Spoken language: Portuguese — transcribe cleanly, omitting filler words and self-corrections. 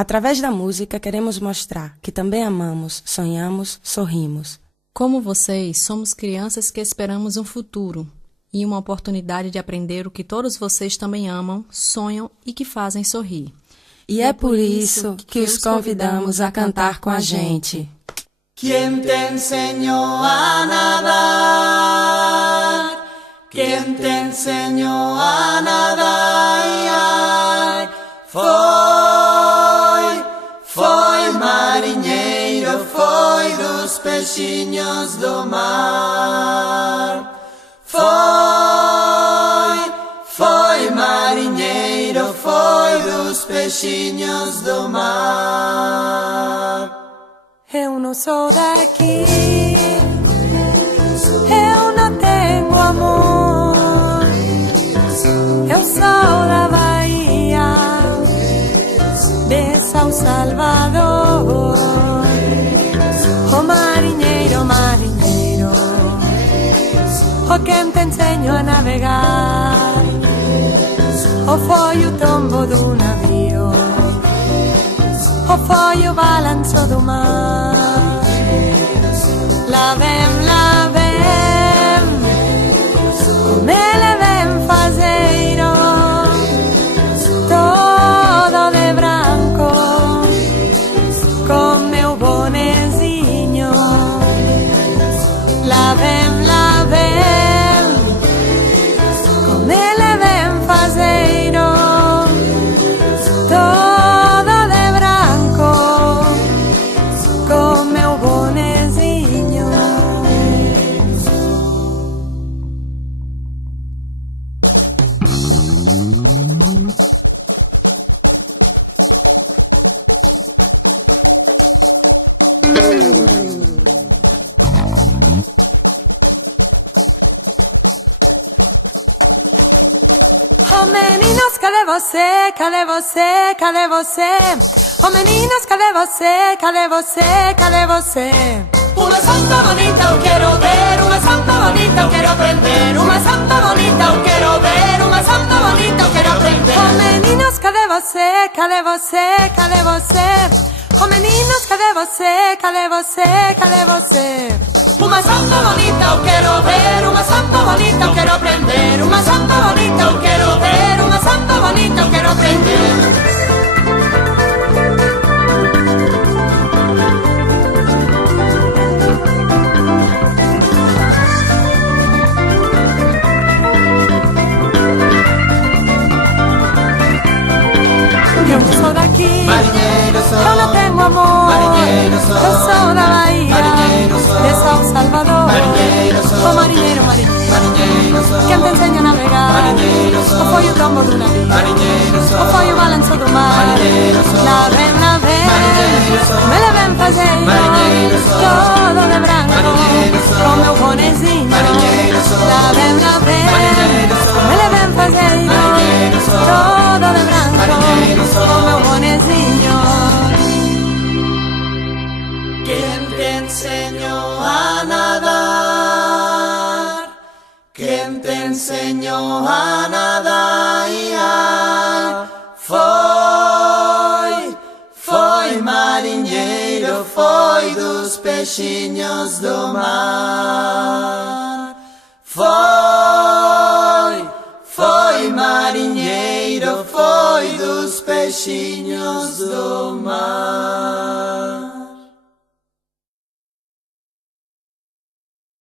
Através da música, queremos mostrar que também amamos, sonhamos, sorrimos. Como vocês, somos crianças que esperamos um futuro e uma oportunidade de aprender o que todos vocês também amam, sonham e que fazem sorrir. E é por isso que os convidamos a cantar com a gente. ¿Quién te enseñó a nadar? ¿Quién te enseñó a nadar? Foi marinheiro, foi dos peixinhos do mar. Foi marinheiro, foi dos peixinhos do mar. Eu não sou daqui, eu não tenho amor. Eu sou da Bahia, de São Salvador. Oh marinheiro, marinheiro, oh quem te enseñou a navegar? Oh foi o tombo do navio, oh foi o balanço do mar. Lavem, como ele vem fazeiro, todo de branco, com meu bonezinho. Lavem, como ele vem fazeiro, todo de branco, com meu bonezinho. Oh meninos, cadê você? Cadê você? Cadê você? Oh meninos, cadê você? Cadê você? Cadê você? Uma samba bonita eu quero ver, uma samba bonita eu quero aprender, uma samba bonita eu quero ver, uma samba bonita eu quero aprender. Oh meninos, cadê você? Cadê você? Cadê você? Oh meninos, cadê você? Cadê você? Cadê você? Uma samba bonita eu quero ver, uma samba bonita eu quero aprender, uma samba bonita eu quero ver, uma samba bonita eu quero aprender. Eu não sou daqui, Marinheiro sou, eu não tenho amor. marinheiro sou, Eu sou da Bahia, marinheiro sou, de São Salvador. marinheiro sou, Oh marinheiro, marinheiro, marinheiro sou, quem te ensina a navegar? marinheiro sou, Ou foi o tombo do navio? marinheiro sou, Ou foi o balanço do mar? marinheiro sou, Lavem, marinheiro sou, me levem fazeiro, marinheiro sou, todo de branco, marinheiro sou, com meu bonezinho. marinheiro sou, Lavem, marinheiro sou, me levem fazeiro, marinheiro sou, todo de branco, marinheiro sou, com meu bonezinho. ¿Quién te enseñó a nadar? ¿Quién te enseñó a nadar? Foi marinheiro, foi dos peixinhos do mar. Foi marinheiro, foi dos peixinhos do